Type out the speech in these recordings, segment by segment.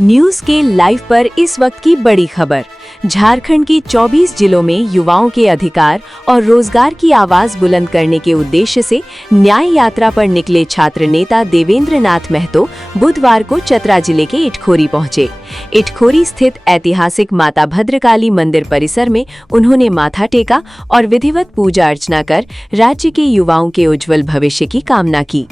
News के live पर इस वक्त की बड़ी खबर। झारखंड की 24 जिलों में युवाओं के अधिकार और रोजगार की आवाज बुलंद करने के उद्देश्य से न्याय यात्रा पर निकले छात्र नेता देवेंद्र नाथ महतो बुधवार को चतरा जिले के इटखोरी पहुंचे। इटखोरी स्थित ऐतिहासिक माता भद्रकाली मंदिर परिसर में उन्होंने माथा टेका और विधिवत पूजा अर्चना कर राज्य के युवाओं के उज्जवल भविष्य की कामना की।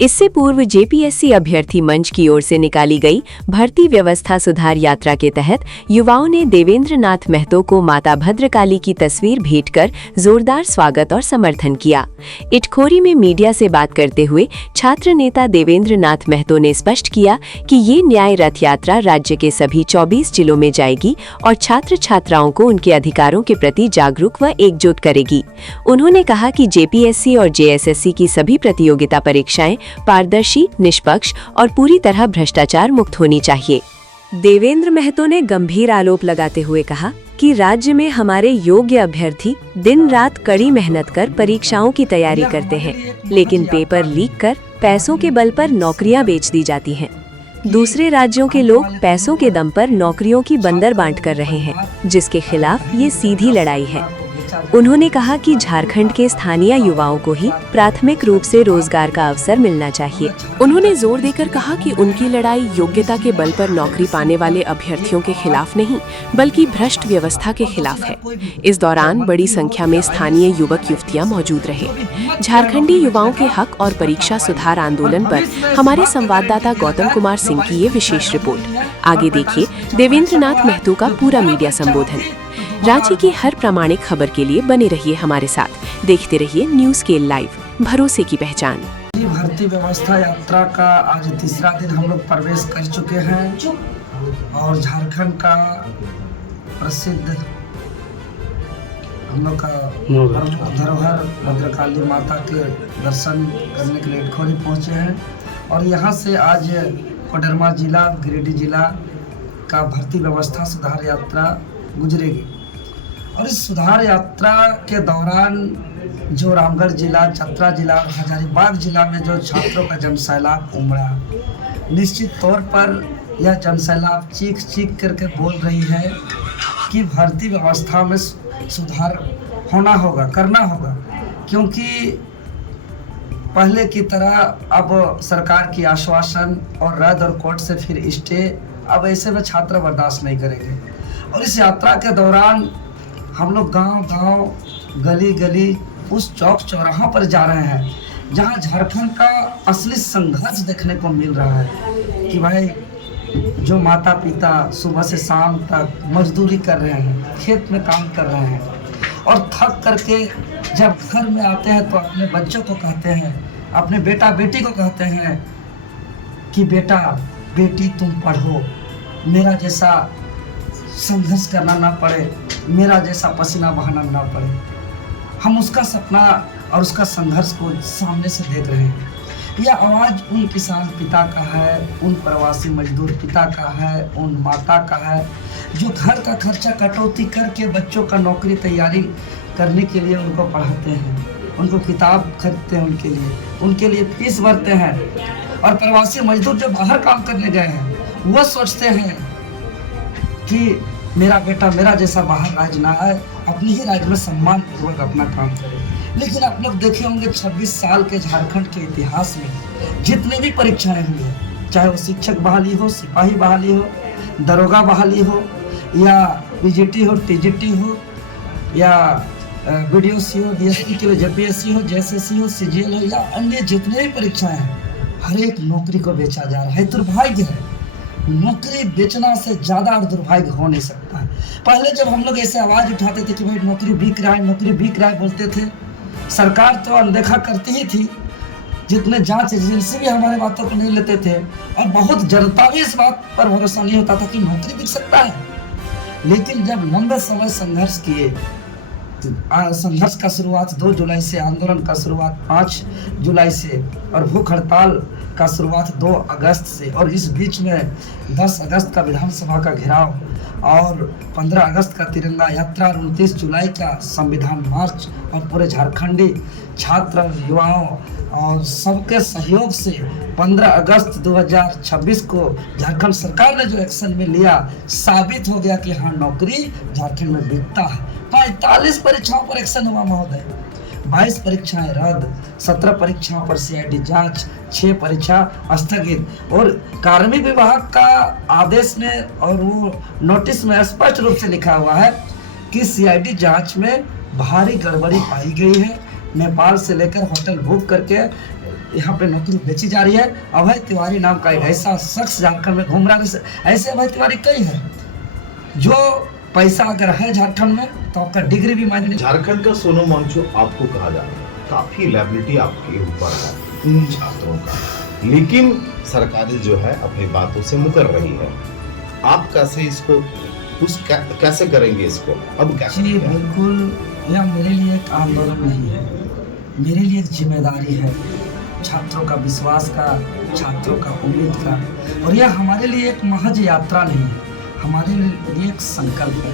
इससे पूर्व जेपीएससी अभ्यर्थी मंच की ओर से निकाली गई भर्ती व्यवस्था सुधार यात्रा के तहत युवाओं ने देवेंद्र नाथ महतो को माता भद्रकाली की तस्वीर भेंट कर जोरदार स्वागत और समर्थन किया। इटखोरी में मीडिया से बात करते हुए छात्र नेता देवेंद्र नाथ महतो ने स्पष्ट किया कि ये न्याय रथ यात्रा राज्य के सभी 24 जिलों में जाएगी और छात्र छात्राओं को उनके अधिकारों के प्रति जागरूक व एकजुट करेगी। उन्होंने कहा कि जेपीएससी और जेएसएससी की सभी प्रतियोगिता परीक्षाएं पारदर्शी, निष्पक्ष और पूरी तरह भ्रष्टाचार मुक्त होनी चाहिए। देवेंद्र महतो ने गंभीर आरोप लगाते हुए कहा कि राज्य में हमारे योग्य अभ्यर्थी दिन रात कड़ी मेहनत कर परीक्षाओं की तैयारी करते हैं, लेकिन पेपर लीक कर पैसों के बल पर नौकरियां बेच दी जाती हैं। दूसरे राज्यों के लोग पैसों के दम पर नौकरियों की बंदर बांट कर रहे हैं, जिसके खिलाफ ये सीधी लड़ाई है। उन्होंने कहा कि झारखंड के स्थानीय युवाओं को ही प्राथमिक रूप से रोजगार का अवसर मिलना चाहिए। उन्होंने जोर देकर कहा कि उनकी लड़ाई योग्यता के बल पर नौकरी पाने वाले अभ्यर्थियों के खिलाफ नहीं, बल्कि भ्रष्ट व्यवस्था के खिलाफ है। इस दौरान बड़ी संख्या में स्थानीय युवक युवतियां मौजूद रहे। झारखंडी युवाओं के हक और परीक्षा सुधार आंदोलन पर हमारे संवाददाता गौतम कुमार सिंह की ये विशेष रिपोर्ट। आगे देखिए देवेंद्र नाथ महतो का पूरा मीडिया संबोधन। राज्य की हर प्रामाणिक खबर के लिए बने रहिए हमारे साथ। देखते रहिए न्यूज के लाइव, भरोसे की पहचान। भर्ती व्यवस्था यात्रा का आज तीसरा दिन हम लोग प्रवेश कर चुके हैं और झारखंड का प्रसिद्ध हम लोग का धरोहर भद्रकाली माता के दर्शन करने के लिए इटखोरी पहुंचे हैं और यहाँ से आज कोडरमा जिला, गिरिडीह जिला का भर्ती व्यवस्था सुधार यात्रा गुजरेगी। और इस सुधार यात्रा के दौरान जो रामगढ़ जिला, चतरा जिला और हजारीबाग जिला में जो छात्रों का जनसैलाब उमड़ा, निश्चित तौर पर यह जनसैलाब चीख चीख करके बोल रही है कि भर्ती व्यवस्था में सुधार होना होगा, करना होगा, क्योंकि पहले की तरह अब सरकार की आश्वासन और रद्द और कोर्ट से फिर स्टे, अब ऐसे में छात्र बर्दाश्त नहीं करेंगे। और इस यात्रा के दौरान हम लोग गांव-गांव, गली-गली, उस चौक चौराहा पर जा रहे हैं जहां झारखंड का असली संघर्ष देखने को मिल रहा है कि भाई जो माता पिता सुबह से शाम तक मजदूरी कर रहे हैं, खेत में काम कर रहे हैं और थक करके जब घर में आते हैं तो अपने बच्चों को कहते हैं, अपने बेटा बेटी को कहते हैं कि बेटा बेटी तुम पढ़ो, मेरा जैसा संघर्ष करना ना पड़े, मेरा जैसा पसीना बहाना ना पड़े। हम उसका सपना और उसका संघर्ष को सामने से देख रहे हैं। यह आवाज़ उन किसान पिता का है, उन प्रवासी मजदूर पिता का है, उन माता का है जो घर का खर्चा कटौती करके बच्चों का नौकरी तैयारी करने के लिए उनको पढ़ाते हैं, उनको किताब खरीदते हैं, उनके लिए फीस भरते हैं। और प्रवासी मजदूर जो बाहर काम करने गए हैं वह सोचते हैं कि मेरा बेटा मेरा जैसा बाहर राज्य ना आए, अपनी ही राज्य में सम्मान पूर्वक अपना काम करे। लेकिन आप लोग देखे होंगे 26 साल के झारखंड के इतिहास में जितने भी परीक्षाएं हुई हैं, चाहे वो शिक्षक बहाली हो, सिपाही बहाली हो, दरोगा बहाली हो, या पीजीटी हो, टीजीटी हो, या बीडीओसी हो, डीएसपी के लिए जेपीएससी हो, जेएसएससी हो, सीजीएल हो, या अन्य जितने भी परीक्षाएं हैं, हर एक नौकरी को बेचा जा रहा है। दुर्भाग्य है, नौकरी बेचना से ज़्यादा और दुर्भाग्य हो नहीं सकता है। पहले जब हम लोग ऐसे आवाज़ उठाते थे कि भाई नौकरी बिक रहा है, नौकरी बिक रहा है बोलते थे, सरकार तो अनदेखा करती ही थी, जितने जांच एजेंसी भी हमारे बातों को नहीं लेते थे और बहुत जनता भी इस बात पर भरोसा नहीं होता था कि नौकरी बिक सकता है। लेकिन जब लंबे समय संघर्ष किए संघर्ष का शुरुआत 2 जुलाई से, आंदोलन का शुरुआत 5 जुलाई से और भूख हड़ताल का शुरुआत 2 अगस्त से, और इस बीच में 10 अगस्त का विधानसभा का घेराव और 15 अगस्त का तिरंगा यात्रा और 29 जुलाई का संविधान मार्च, और पूरे झारखंडी छात्र युवाओं और सबके सहयोग से 15 अगस्त 2026 को झारखंड सरकार ने जो एक्शन में लिया, साबित हो गया कि हाँ, नौकरी झारखंड में बिकता है। 45 परीक्षाओं पर एक्शन हुआ महोदय, 22 परीक्षाएं रद्द, 17 परीक्षाओं पर सीआईडी जांच, 6 परीक्षा स्थगित, और कार्मिक विभाग का आदेश में और वो नोटिस में स्पष्ट रूप से लिखा हुआ है कि सीआईडी जांच में भारी गड़बड़ी पाई गई है। नेपाल से लेकर होटल बुक करके यहाँ पे नौकरी बेची जा रही है। अभय तिवारी नाम का एक ऐसा शख्स झारखंड में घूम रहा है, ऐसे अभय तिवारी कई है। जो पैसा अगर है झारखंड में तो आपका डिग्री भी मायने नहीं। झारखंड का सोनम वांगचुक आपको कहा जा रहा है, काफी लायबिलिटी आपके ऊपर है उन छात्रों का, लेकिन सरकारें जो है अपनी बातों से मुकर रही है। आप कैसे इसको कैसे करेंगे इसको? अब क्या जी बिल्कुल, यह मेरे लिए एक आंदोलन नहीं है, मेरे लिए एक जिम्मेदारी है, छात्रों का विश्वास का, छात्रों का उम्मीद का, और यह हमारे लिए एक महज यात्रा नहीं है, हमारे लिए एक संकल्प है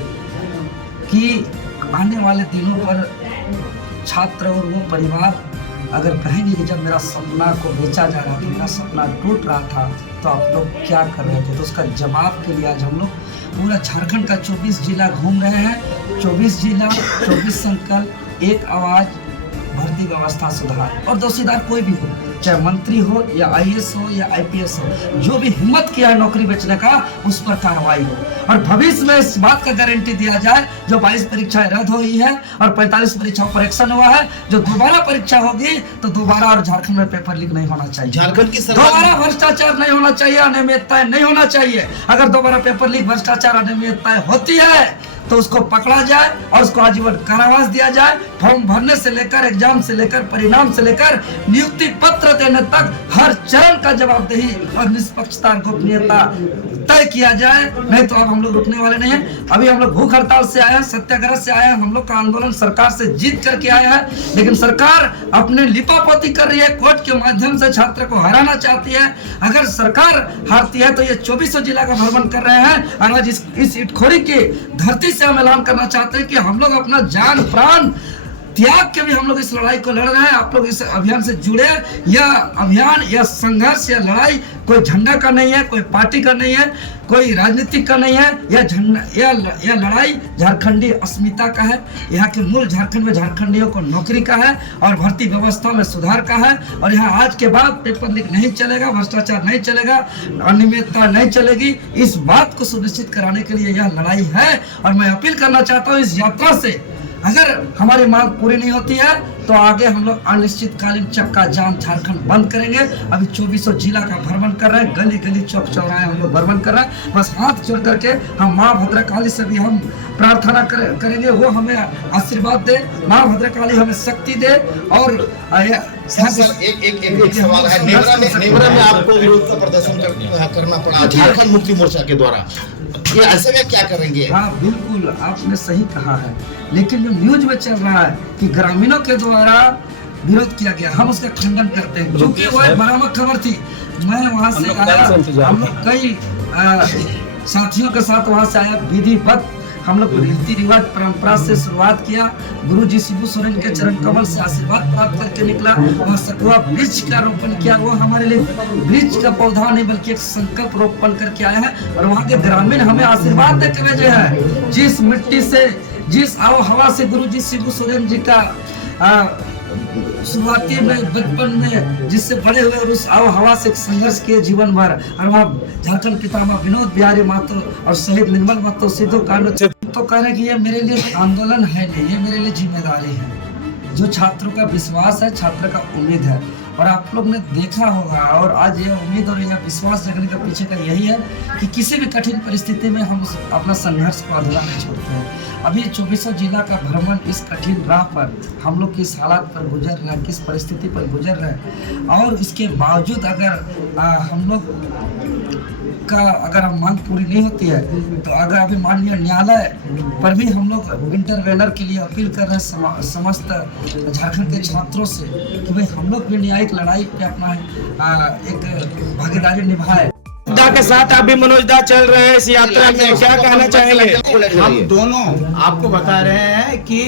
कि आने वाले दिनों पर छात्र और वो परिवार अगर कहेंगे कि जब मेरा सपना को बेचा जा रहा था, मेरा सपना टूट रहा था, तो आप लोग क्या कर रहे थे, तो उसका जवाब के लिए आज हम लोग पूरा झारखंड का 24 जिला घूम रहे हैं। 24 जिला, 24 संकल्प, एक आवाज, भर्ती व्यवस्था सुधार, और दोषीदार कोई भी हो, चाहे मंत्री हो या आईएएस हो या आईपीएस हो, जो भी हिम्मत किया है नौकरी बेचने का, उस पर कार्रवाई हो। और भविष्य में इस बात का गारंटी दिया जाए, जो 22 परीक्षाएं रद्द हुई है और 45 परीक्षाओं पर एक्शन हुआ है, जो दोबारा परीक्षा होगी तो दोबारा और झारखंड में पेपर लीक नहीं होना चाहिए, झारखंड की सरकार दोबारा भ्रष्टाचार नहीं होना चाहिए, अनियमितताएं नहीं होना चाहिए। अगर दोबारा पेपर लीक, भ्रष्टाचार, अनियमितताएं होती है तो उसको पकड़ा जाए और उसको आजीवन कारावास दिया जाए। फॉर्म भरने से लेकर, एग्जाम से लेकर, परिणाम से लेकर नियुक्ति पत्र देने तक हर चरण का जवाबदेही और निष्पक्षता, गोपनीयता तय किया जाए, नहीं तो अब हम लोग रुकने वाले नहीं हैं। अभी हम लोग भूख हड़ताल से आए हैं, सत्याग्रह से आए हैं, हम लोग का आंदोलन सरकार से जीत करके आया है, लेकिन सरकार अपने लिपापोती कर रही है, कोर्ट के माध्यम से छात्र को हराना चाहती है। अगर सरकार हारती है तो ये 24 जिला का भ्रमण कर रहे हैं, और आज इस इटखोरी की धरती से हम ऐलान करना चाहते हैं कि हम लोग अपना जान प्राण त्याग के भी हम लोग इस लड़ाई को लड़ रहे हैं। आप लोग इस अभियान से जुड़े। यह अभियान, यह संघर्ष, यह लड़ाई कोई झंडा का नहीं है, कोई पार्टी का नहीं है, कोई राजनीतिक का नहीं है। यह लड़ाई झारखंडी अस्मिता का है, यहाँ के मूल झारखंड में झारखंडियों को नौकरी का है और भर्ती व्यवस्था में सुधार का है। और यहाँ आज के बाद पेपर लीक नहीं चलेगा, भ्रष्टाचार नहीं चलेगा, अनियमितता नहीं चलेगी। इस बात को सुनिश्चित कराने के लिए यह लड़ाई है। और मैं अपील करना चाहता हूँ, इस यात्रा से अगर हमारी मांग पूरी नहीं होती है तो आगे हम लोग अनिश्चितकालीन चक्का जाम झारखंड बंद करेंगे। अभी 24 जिला का भ्रमण कर रहे हैं, गली गली चौक चौराहे हम लोग भ्रमण कर रहे हैं। बस हाथ जोड़ करके हम माँ भद्रकाली से भी हम प्रार्थना करेंगे, वो हमें आशीर्वाद दे, माँ भद्रकाली हमें शक्ति दे। और सर एक सवाल है, नेवरा में आपको विरोध का प्रदर्शन करना पड़ा झारखंड मुक्ति मोर्चा के द्वारा, ये ऐसे में क्या करेंगे? हाँ बिल्कुल, आपने सही कहा है, लेकिन जो न्यूज में चल रहा है कि ग्रामीणों के द्वारा विरोध किया गया, हम उसका खंडन करते हैं, क्योंकि वो एक भ्रामक खबर थी। मैं वहाँ से आया, हम लोग कई साथियों के साथ वहाँ से आया, विधिवत हम लोग रीति रिवाज परंपरा से शुरुआत किया। गुरु जी शिबू सोरेन के चरण कमल से आशीर्वाद प्राप्त करके निकला। वहाँ सकुआ वृक्ष का रोपण किया। वो हमारे लिए वृक्ष का पौधा नहीं बल्कि एक संकल्प रोपण करके आया है। और वहाँ के ग्रामीण हमें आशीर्वाद देके भेजे हैं। जिस मिट्टी से, जिस आव हवा से गुरु जी शिबू सोरेन जी का शुरुआती में, बचपन में जिससे बड़े हुए और उस आव हवा से संघर्ष किए जीवन भर। और वहाँ झारखंड पितामह विनोद बिहारी महतो और शहीद निर्मल महतो सिद्धू कांड तो कह रहे कि ये मेरे लिए आंदोलन है नहीं, ये मेरे लिए जिम्मेदारी है। जो छात्रों का विश्वास है, छात्र का उम्मीद है, और आप लोग ने देखा होगा, और आज यह उम्मीद और यह विश्वास जगने का पीछे का यही है कि किसी भी कठिन परिस्थिति में हम अपना संघर्ष को अधूरा नहीं छोड़ते हैं। अभी 24 जिला का भ्रमण इस कठिन राह पर हम लोग किस हालात पर गुजर रहे हैं, किस परिस्थिति पर गुजर रहे हैं, और इसके बावजूद अगर हम लोग का अगर मांग पूरी नहीं होती है तो अगर अभी माननीय न्यायालय पर भी हम लोग इंटरवेनर के लिए अपील कर रहे हैं समस्त झारखंड के छात्रों से कि भाई हम लोग भी न्यायिक लड़ाई पे अपना एक भागीदारी निभाए। दा के साथ आप भी मनोज दा चल रहे हैं इस यात्रा में, क्या कहना चाहेंगे? हम दोनों आपको बता रहे हैं कि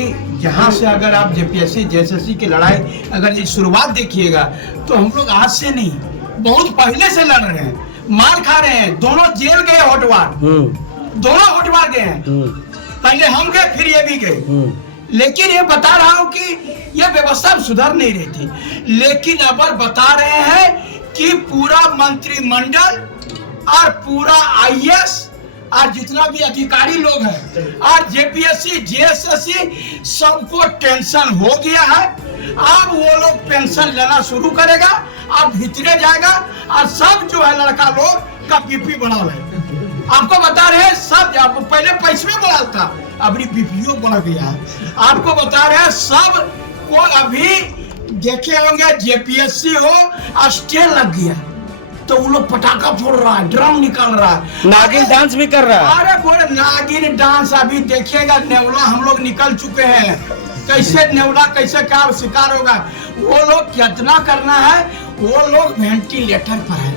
यहाँ से अगर आप जेपीएससी जेएसएससी की लड़ाई अगर ये शुरुआत देखिएगा तो हम लोग आज से नहीं बहुत पहले से लड़ रहे हैं, मार खा रहे हैं, दोनों जेल गए होटवार, दोनों होटवार गए हैं, पहले हम गए फिर ये भी गए, लेकिन ये बता रहा हूँ कि ये व्यवस्था सुधर नहीं रही थी, लेकिन अब बता रहे हैं कि पूरा मंत्रिमंडल और पूरा आईएएस और जितना भी अधिकारी लोग हैं और जेपीएससी जेएसएससी सबको टेंशन हो गया है। अब वो लोग पेंशन लेना शुरू करेगा और भीतरे जाएगा और सब जो है लड़का लोग का बीपी बढ़ा है। आपको बता रहे हैं सब, पहले पैसे में बढ़ा था, अभी बीपीओ बढ़ गया है। आपको बता रहे हैं सब को अभी देखे होंगे जेपीएससी हो और स्टे लग गया तो वो लोग पटाखा फोड़ रहा है, ड्रम निकाल रहा है, नागिन डांस भी कर रहा है। अरे बोले नागिन डांस अभी देखिएगा, नेवला हम लोग निकल चुके हैं, कैसे नेवला कैसे क्या शिकार होगा। वो लोग कितना करना है, वो लोग वेंटिलेटर पर है,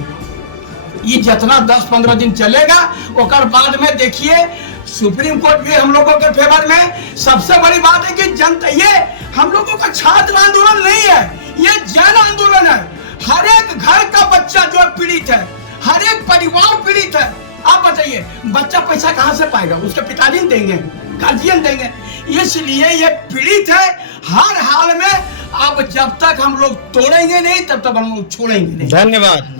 ये जितना 10-15 दिन चलेगा और बाद में देखिए सुप्रीम कोर्ट भी हम लोगों के फेवर में। सबसे बड़ी बात है कि जनता, ये हम लोगों का छात्र आंदोलन नहीं है, ये जन आंदोलन है। हर एक घर का बच्चा जो पीड़ित है, हर एक परिवार पीड़ित है। आप बताइए बच्चा पैसा कहाँ से पाएगा, उसके पिताजी देंगे, गार्जियन देंगे, इसलिए ये पीड़ित है हर हाल में। अब जब तक हम लोग तोड़ेंगे नहीं तब तक हम लोग छोड़ेंगे नहीं। धन्यवाद।